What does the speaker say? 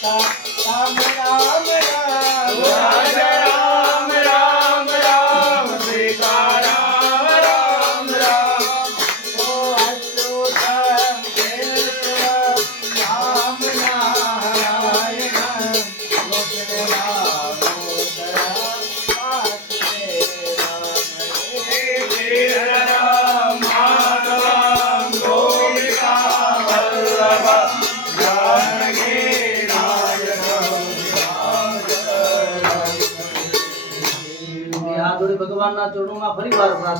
た。侍 જોડે ભગવાનના ચરણોમાં ફરી વાર પ્રાર્થના